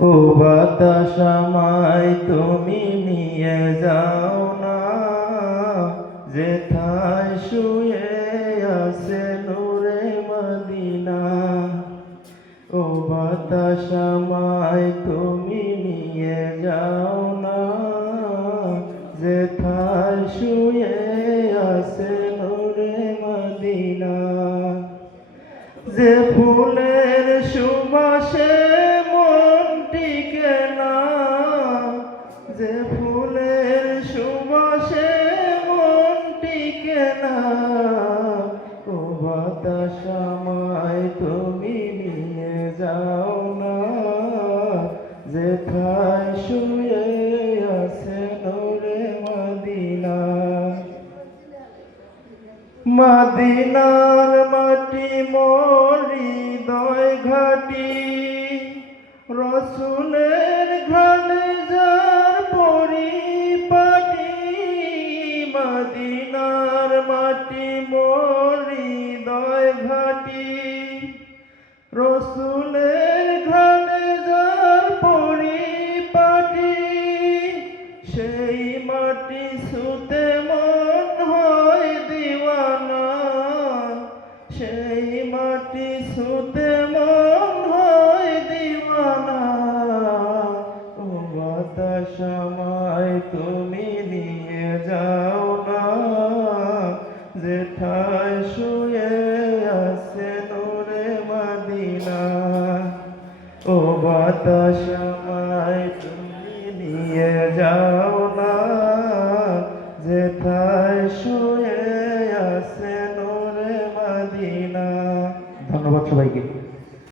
ও বাতাস আমায় তুমি নিয়ে যাও না, যেথায় শুয়ে আছে নূরে মদিনা। ও বাতাস আমায় তুমি নিয়ে যাও না, যেথায় শুয়ে আছে নূরে মদিনা। যে ফুলের সুবাসে মন টিকে না, যে ফুলের সুবাসে মন টিকে না। ও বাতাস আমায় তুমি নিয়ে যাও না, যেথায় শুয়ে আছে নূরে মদিনা। মদিনার মাটি মোর হৃদয় ঘাটি, রসুলের ঘানে যার পরিপাটি। মদিনার মাটি মোর হৃদয় ঘাটি, রসুলের ঘানে যার পরিপাটি। সেই মাটি ছুঁতে মন হয় দিওয়ানা, সেই মাটি ছুঁতে মন হয় দিওয়ানা। ও বাতাস আমায় তুমি নিয়ে যাও না, যেথায় শুয়ে আছে নূরে মদিনা। ও বাতাস আমায় তুমি নিয়ে যাও না, যেথায় শুয়ে আছে নূরে মদিনা। ধন্যবাদ সবাইকে।